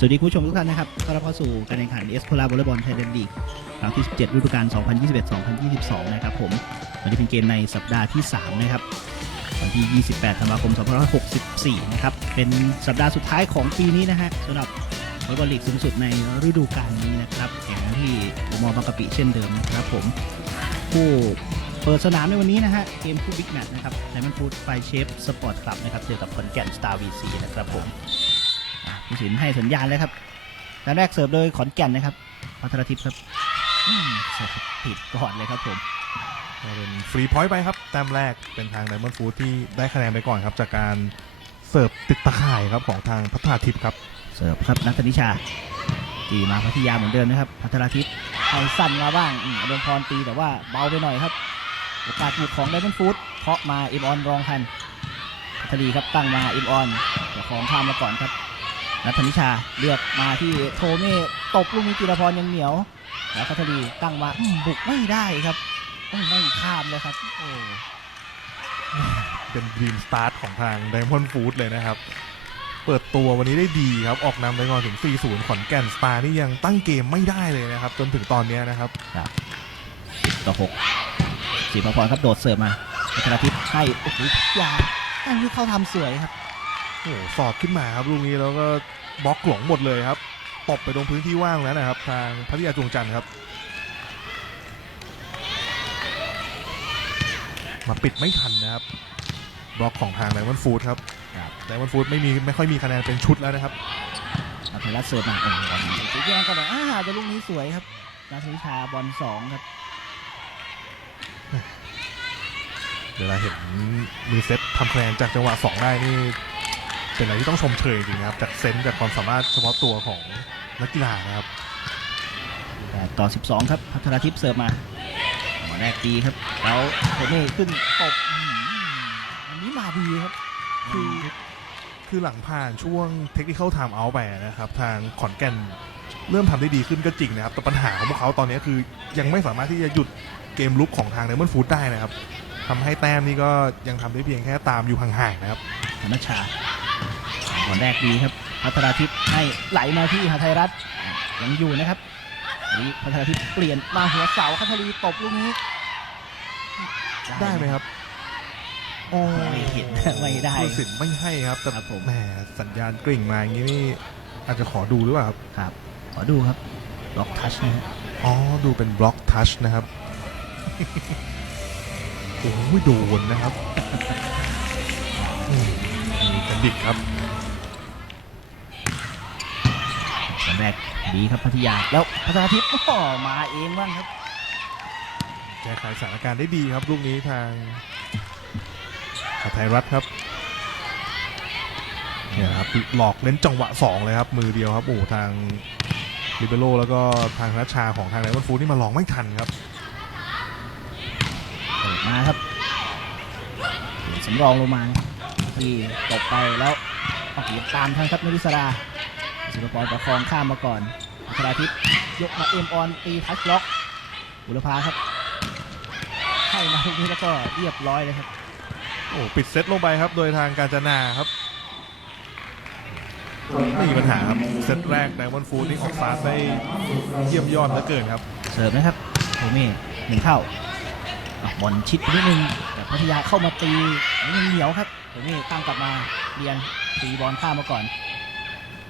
สวัสดีคุณผู้ชมทุกท่านนะครับต้อนรับเข้าสู่การแข่งขันเอสโ l ลาบอลเลย์บอลไทยแลนด์ลีกครั้งที่ 17 ฤดูกาล 2021-2022 นะครับผม วันนี้เป็นเกมในสัปดาห์ที่ 3 นะครับ วันที่ 28 ธันวาคม 2564 นะครับ เป็นสัปดาห์สุดท้ายของปีนี้นะฮะสำหรับวอลเลย์บอลลีกสูงสุดในฤดูกาลนี้นะครับแข่งที่มอบางกะปิเช่นเดิมนะครับผม ผู้เปิดสนามในวันนี้นะฮะ เกมคู่บิ๊กแมตช์นะครับไดมอนด์ฟูดไฟเชฟสปอร์ตคลับนะครับ เจอกับขอนแก่นสตาร์วีซีนะครับผม อะผู้สินให้สัญญาณแล้วครับด้านแรกเสิร์ฟโดยขอนแก่นนะครับพัทรทิพย์ครับอืมเสิร์ฟผิดก่อนเลยครับผมก็เป็นฟรีพอยต์ไปครับแต้มแรกเป็นทางไดมอนด์ฟูดที่ได้คะแนนไปก่อนครับ จากการเสิร์ฟติดตะข่ายครับของทางพัฒนาทิพย์ครับ เสิร์ฟครับนัทนิชาตีมาพัทยาเหมือนเดิมนะครับพัทรทิพย์ให้สั้นมาบ้างอืมอดมพรตีแต่ว่าเบาไปหน่อยครับโอกาสถูกของไดมอนด์ฟูดเคาะมาอิมออนรองทันพัทลีครับตั้งมาอิมออนเจ้าของข้ามมาก่อนครับ นัทนิชาเลือกมาที่โทเม่ตบลูกนี้จิรพรยังเหนียว แล้วพัทลีตั้งมาอืมบุกไม่ได้ครับโอ้ยไม่ข้ามเลยครับโอ้เป็นดีมสตาร์ทของทางไดมอนด์ฟูดเลยนะครับ เปิดตัววันนี้ได้ดีครับ ออกนำไปก่อนถึง 4-0 ขอนแก่นสตาร์นี่ยังตั้งเกมไม่ได้เลยนะครับ จนถึงตอนเนี้ยนะครับต่อหกสีพรครับโดดเสิร์ฟมาพัทรทิพย์ให้โอ้โหยาอันนี้เขาทำสวยครับ โอ้โหสอดขึ้นมาครับลูกนี้แล้วก็บล็อกหลงหมดเลยครับตบไปตรงพื้นที่ว่างแล้วนะครับ ทางพัทยาจวงจันทร์ครับ มาปิดไม่ทันนะครับบล็อกของทางไดมอนด์ฟูดครับครับไดมอนด์ฟูดไม่มีไม่ค่อยมีคะแนนเป็นชุดแล้วนะครับนัทรัตน์เสิร์ฟมาโอ้โหจุดแย่งก็หน่อยอ่าแต่ลูกนี้สวยครับนัทนิชาบอลสองครับเวลาเห็นมือเซตทำคะแนนจากจังหวะสองได้นี่ เป็นอะไรที่ต้องชมเชยจริงๆนะครับ จากเซนส์จากความสามารถเฉพาะตัวของนักกีฬานะครับแต่ต่อ 12 ครับ พัทรทิพย์เสิร์ฟมาหัวแรกดีครับ แล้วโทเม่ขึ้นตบอื้อหืออันนี้มาดีครับ คือ คือหลังผ่านช่วงเทคนิค l ลไทม์เอาไปนะครับ ทางขอนแก่นเริ่มทำได้ดีขึ้นก็จริงนะครับ แต่ปัญหาของพวกเขาตอนนี้คือยังไม่สามารถที่จะหยุดเกมลุกของทางไดมอนด์ฟูดได้นะครับทำให้แต้มนี่ก็ยังทำได้เพียงแค่ตามอยู่ห่างๆนะครับ ธนชา หัวแรกดีครับ พัทราทิพย์ให้ไหลมาที่หาไทยรัฐอะยังอยู่นะครับอันนี้พัทราทิพย์เปลี่ยนมาหัวเสาคัทรีตบลูกนี้ ได้ไหมครับโอ้ไม่เห็นไม่ได้ผู้ตัดสินไม่ให้ครับแต่ครับผมแหมสัญญาณกริ่งมาอย่างนี้นี่อาจจะขอดูหรือเปล่าครับครับ ขอดูครับล็อกทัชนะฮะอ๋อดูเป็นบล็อกทัชนะครับโอ้ยโดนนะครับอืมมีกระดิกครับ หัว แรกดีครับพัทยาแล้วพัทราทิพย์ก็มาเองบ้างครับแก้ไขสถานการณ์ได้ดีครับลูกนี้ทางไทยรัฐครับเนี่ยครับหลอกเล่นจังหวะ 2 เลยครับมือเดียวครับโอ้โหทางลิเบโรแล้วก็ทางรัชชาของทางไดมอนด์ฟูดนี่มาลองไม่ทันครับเปิดมาครับสำรองลงมาที่ตกไปแล้วออกหลบตามทันครับนริศรา สุรพรประคองข้ามมาก่อนอัคราทิพย์ยกมาเอ็มออนตีทัชล็อก บุรพาครับ ให้มาตรงนี้แล้วก็เรียบร้อยเลยครับ โอ้ปิดเซตลงไปครับ โดยทางการจนาครับ ไม่มีปัญหาครับ เซตแรกไดมอนด์ฟูดนี่ออกฟาสได้เยี่ยมยอดเหลือเกินครับ เสิร์ฟนะครับโทเม่หนึ่งเข้าอะบอลชิดไปนิดนึงแต่พัทยาเข้ามาตียังเหนียวครับโทเม่ตั้งกลับมาเรียนตีบอลข้ามมาก่อน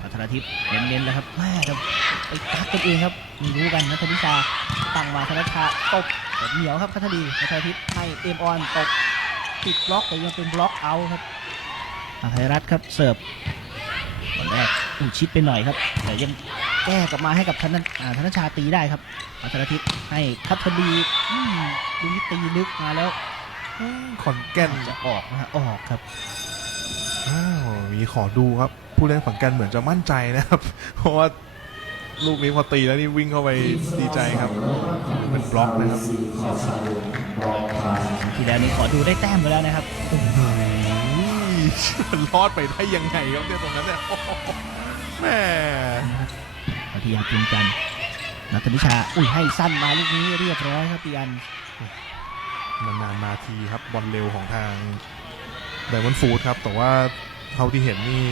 พัทรทิพย์เน้นๆแล้วครับแม่จะไปตักกันเองครับไม่รู้กันนะธนิชาตั้งมาธนชาตบแต่เหนียวครับพัทรีพัทรทิพย์ให้เอ็มออนตบติดบล็อกแต่ยังเป็นบล็อกเอาครับทางไทยรัฐครับเสิร์ฟบอลแรกอู้ชิดไปหน่อยครับแต่ยังแก้กลับมาให้กับธนอ่าธนชาตีได้ครับพัทรทิพย์ให้พัทลีอืมลูกนี้ตีลึกมาแล้วขอนแก่นจะออกนะฮะออกครับอ้าวมีขอดูครับ ผู้เล่นขอนแก่นเหมือนจะมั่นใจนะครับ เพราะว่าลูกนี้พอตีแล้วนี่วิ่งเข้าไปดีใจครับ เป็นบล็อกนะครับทีแล้วนี้ขอดูได้แต้มไปแล้วนะครับโอ้โหรอดไปได้ยังไงครับเนี่ยตรงนั้นเนี่ยโอ้โหแหม่พัทยาเพียงจันทร์นัทนิชา อุ้ยให้สั้นมาลูกนี้เรียบร้อยครับปีอันนานๆมาทีครับบอลเร็วของทางไดมอนด์ฟูดครับ แต่ว่าเท่าที่เห็นนี่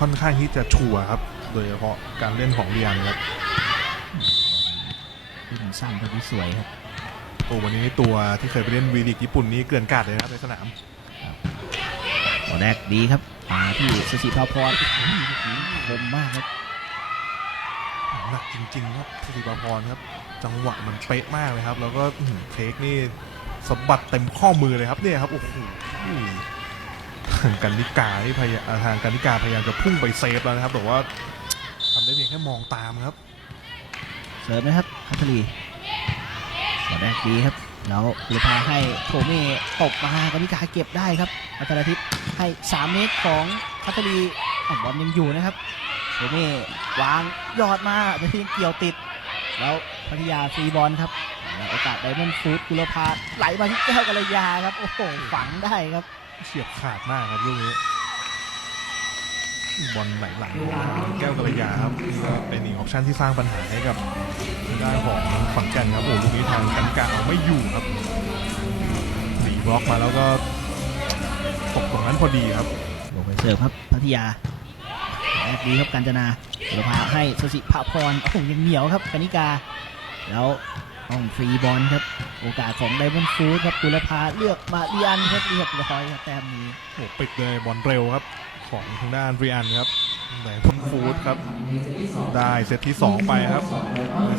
ค่อนข้างที่จะชัวร์ครับ โดยเฉพาะการเล่นของเรียนครับที่มันสั้นก็ที่สวยครับโอ้วันนี้ตัวที่เคยไปเล่นวีลีกญี่ปุ่นนี่เกลื่อนกลาดเลยนะครับในสนามต่อแรกดีครับมาที่สสิภาพรโอ้โหคมมากครับหนักจริงๆครับสติปาพรครับ จังหวะมันเป๊ะมากเลยครับ แล้วก็อื้อหือเทคนี่สะบัดเต็มข้อมือเลยครับเนี่ยครับโอ้โหทาง กันนิกาที่พยายามทางกันนิกาพยายามจะพุ่งไปเซฟแล้วนะครับแต่ว่าทำได้เพียงแค่มองตามครับเสริมนะครับคัตเตอรีต่อแรกดีครับแล้วบุรพาให้โถเม่ตบมากนิกาเก็บได้ครับอัตราทิพย์ให้ 3 เมตรของคัตเตอรีบอลยังอยู่นะครับโถเม่วางยอดมาแต่ที่เกี่ยวติด แล้วพัทยาฟรีบอลครับโอกาสไดมอนด์ฟูดกุลภาไหลมาที่แก้วกัลยาครับโอ้โหฝังได้ครับ เฉียบขาดมากครับลูกนี้บอลไหลหลังแก้วกระยาครับนี่ก็เป็นอีกออปชันที่สร้างปัญหาให้กับทางด้านของขอนแก่นครับโอ้ลูกนี้ทางกันกาเอาไม่อยู่ครับหนีบล็อกมาแล้วก็ตกตรงนั้นพอดีครับลงไปเสิร์ฟครับพัทยาแรกดีครับกาญจนาบุรพาให้สสิภาพรโอ้โหยังเหนียวครับกนิกา แล้ว ต้องฟรีบอลครับ โอกาสของไดมอนด์ฟูดครับกุลภาเลือกมาเรียนครับเรียบร้อยครับแต้มนี้โอ้ปิดเลยบอลเร็วครับ ของทางด้านเรียนครับแต่พันฟูดครับ ได้เซตที่ 2 ไปครับ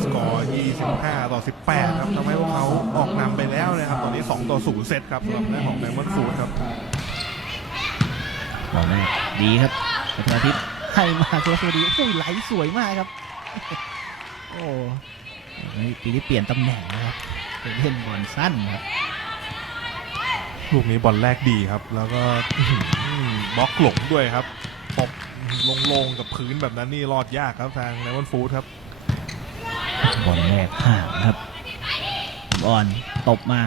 สกอร์ 25 ต่อ 18 ครับทำให้พวกเขาออกนำไปแล้วนะครับ ตอนนี้ 2 ต่อ 0 เซตครับสำหรับด้านของไดมอนด์ฟูดครับตอนแรกดีครับอัตราทิพย์ให้มาตัวสวัสดีโอ้ยไหลสวยมากครับ โอ้นี่ ปีนี้เปลี่ยนตำแหน่งนะครับเป็นเล่นบอลสั้นครับลูกนี้บอลแรกดีครับ แล้วก็อื้อหือบล็อกหลงด้วยครับตบลงๆกับพื้นแบบนั้นนี่รอดยากครับทางไดมอนด์ฟูดครับ บอลแรกห่างครับ บอลตบมา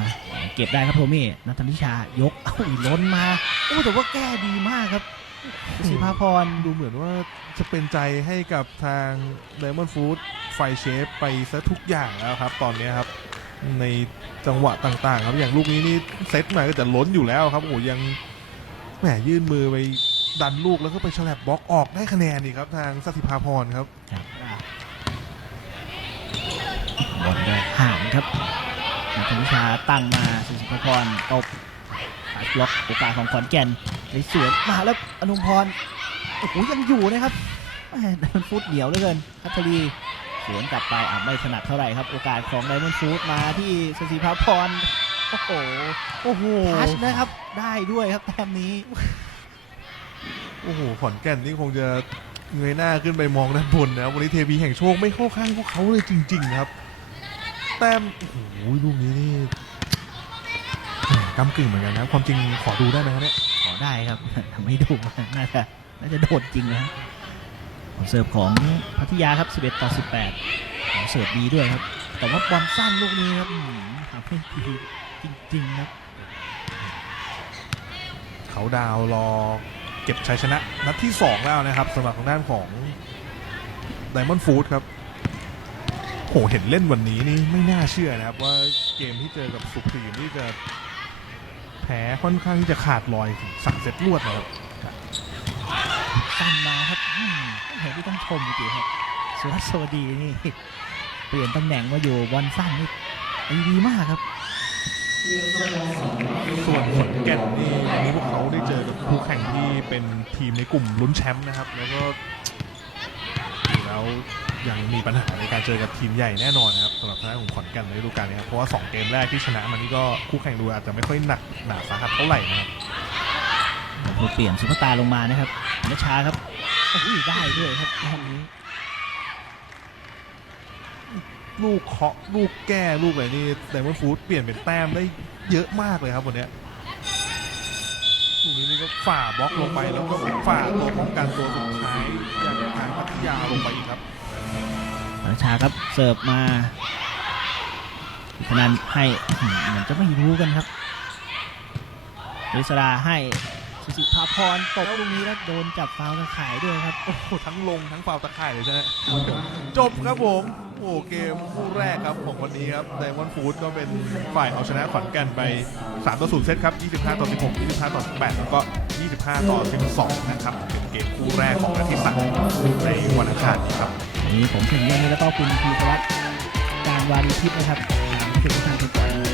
เก็บได้ครับโทมี่นัทนิชายกเอ้าล้นมาโอ้แต่ว่าแก้ดีมากครับสิภาพรดูเหมือนว่าจะเป็นใจให้กับทางไดมอนด์ฟูดไฟเชฟไปซะทุกอย่างแล้วครับ ตอนนี้ครับ ในจังหวะต่างๆ ครับอย่างลูกนี้นี่เซตมาก็จะล้นอยู่แล้วครับโอ้ยังแหมยื่นมือไปดันลูกแล้วก็ไปฉลับบล็อกออกได้คะแนนอีกครับ ทางสถิภาพรครับบอลแรกห่างครับนัทนิชาตั้งมาสิภาพรตบบล็อกโอกาสของขอนแก่นในสวนมาแล้วอนุพรโอ้โหยังอยู่นะครับแหมมอนฟูดเหนียวเหลือเกินคัตเตอรี วนกลับไปอะไม่ถนัดเท่าไหร่ครับ โอกาสของไดมอนด์ฟูดมาที่สศิภาพร โอ้โห โอ้โหทัชนะครับ ได้ด้วยครับแต้มนี้ โอ้โหขอนแก่นนี่คงจะเงยหน้าขึ้นไปมองด้านบนนะครับวันนี้เทพีแห่งโชคไม่เข้าข้างพวกเขาเลยจริง ๆ ครับ แต้มโอ้โหลูกนี้นี่แหม่กำกึ่งเหมือนกันนะครับความจริงขอดูได้ไหมครับเนี่ย ขอได้ครับทำให้ดูน่าจะน่าจะโดดจริงนะฮะของ เสิร์ฟของพัทยาครับ 11 ต่อ 18ของเสิร์ฟดีด้วยครับ แต่ว่าบอลสั้นลูกนี้ครับทำให้ดีจริงๆครับ เขาดาวรอเก็บชัยชนะ นัดที่ 2 แล้วนะครับสำหรับทางด้านของ Diamond Food ครับโหเห็นเล่นวันนี้นี่ไม่น่าเชื่อนะครับ ว่าเกมที่เจอกับสุพรีมนี่จะแพ้ค่อนข้างที่จะขาดลอยถึงสามเซตรวดนะครับ สั้นมาครับเห็นที่ต้องชมจริงครับสุรัสวัสดีนี่เปลี่ยนตำแหน่งมาอยู่บอลสั้นนี่ดีมากครับส่วนขอนแก่นนี่วันนี้พวกเขาได้เจอกับคู่แข่งที่เป็นทีมในกลุ่มลุ้นแชมป์นะครับ แล้วก็ดูแล้วยังมีปัญหาในการเจอกับทีมใหญ่แน่นอนนะครับสำหรับทางด้านของขอนแก่นในฤดูกาลนี้ครับเพราะว่าสองเกมแรกที่ชนะมันนี่ก็คู่แข่งดูอาจจะไม่ค่อยหนักหนาสาหัสเท่าไหร่นะครับ เราเปลี่ยนสุภตาลงมานะครับนชาครับโอ้โหได้ด้วยครับแต้มนี้ลูกเคาะลูกแก้ลูกอะไรนี่ไดมอนด์ฟูดเปลี่ยนเป็นแต้มได้เยอะมากเลยครับวันเนี้ยลูกนี้นี่ก็ฝ่าบล็อกลงไปแล้วก็ฝ่าตัวป้องกันตัวสุดท้ายอย่างทางพัทยาลงไปอีกครับนชาครับเสิร์ฟมาพนันให้อืมเหมือนจะไม่รู้กันครับริสราให้ สุสิภาพรตบลูกนี้แล้วโดนจับฟาวล์ตะข่ายด้วยครับ โอ้โหทั้งลงทั้งฟาวล์ตะข่ายเลยใช่ไหมจบครับผมโอ้เกมคู่แรกครับของวันนี้ครับไดมอนด์ฟูดก็เป็นฝ่ายเอาชนะขอนแก่นไป 3 ต่อ 0 เซตครับ 25 ต่อ 16 25 ต่อ 18 แล้วก็ 25 ต่อ 12 นะครับ เป็นเกมคู่แรกของนัดที่สามในวันอังคารนี้ครับวันนี้ผมถึงเรื่องนี้แล้วก็คุณพีรวัตรการวารีทิพย์นะครับทางผู้ช่วยผู้ทางทุกคน